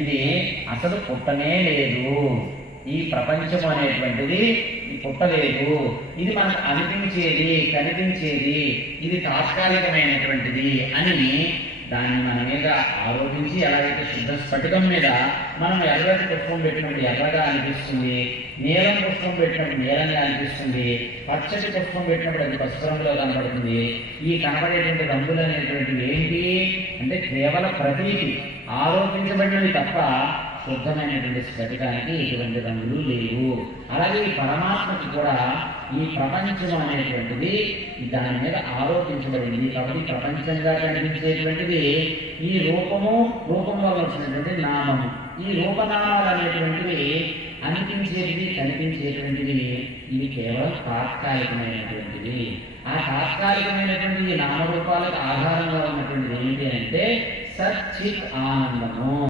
ఇది అసలు పుట్టనే లేదు, ఈ ప్రపంచం అనేటువంటిది పుట్టలేదు, ఇది మనకు అనిపించేది కనిపించేది, ఇది తాత్కాలికమైనటువంటిది అని దాన్ని మన మీద ఆరోపించి, ఎలాగైతే శుద్ధ స్ఫటికం మీద మనం ఎర్రటి పుష్పం పెట్టినప్పుడు ఎర్రగా అనిపిస్తుంది, నీలం పుష్పం పెట్టినప్పుడు నీలంగా అనిపిస్తుంది, పచ్చటి పుష్పం పెట్టినప్పుడు అది పసుపు రంగులో కనబడుతుంది. ఈ కనబడేటువంటి రంగులు అనేటువంటివి ఏంటి అంటే కేవల ప్రతీతి, ఆరోపించబడినవి తప్ప శుద్ధమైనటువంటి స్ఫటికానికి ఎటువంటి రంగులు లేవు. అలాగే ఈ పరమాత్మకి కూడా ఈ ప్రపంచం అనేటువంటిది దాని మీద ఆరోపించబడింది. కాబట్టి ప్రపంచంగా కనిపించేటువంటిది ఈ రూపం వల్ల వచ్చినటువంటి నామము. ఈ రూపనామాలు అనేటువంటివి అనిపించేటివి కనిపించేటువంటివి, ఇవి కేవలం తాత్కాలికమైనటువంటివి. ఆ తాత్కాలికమైనటువంటి ఈ నామరూపాలకు ఆధారంగా ఉన్నటువంటిది ఏంటి అంటే సచ్చిత్ ఆనందము.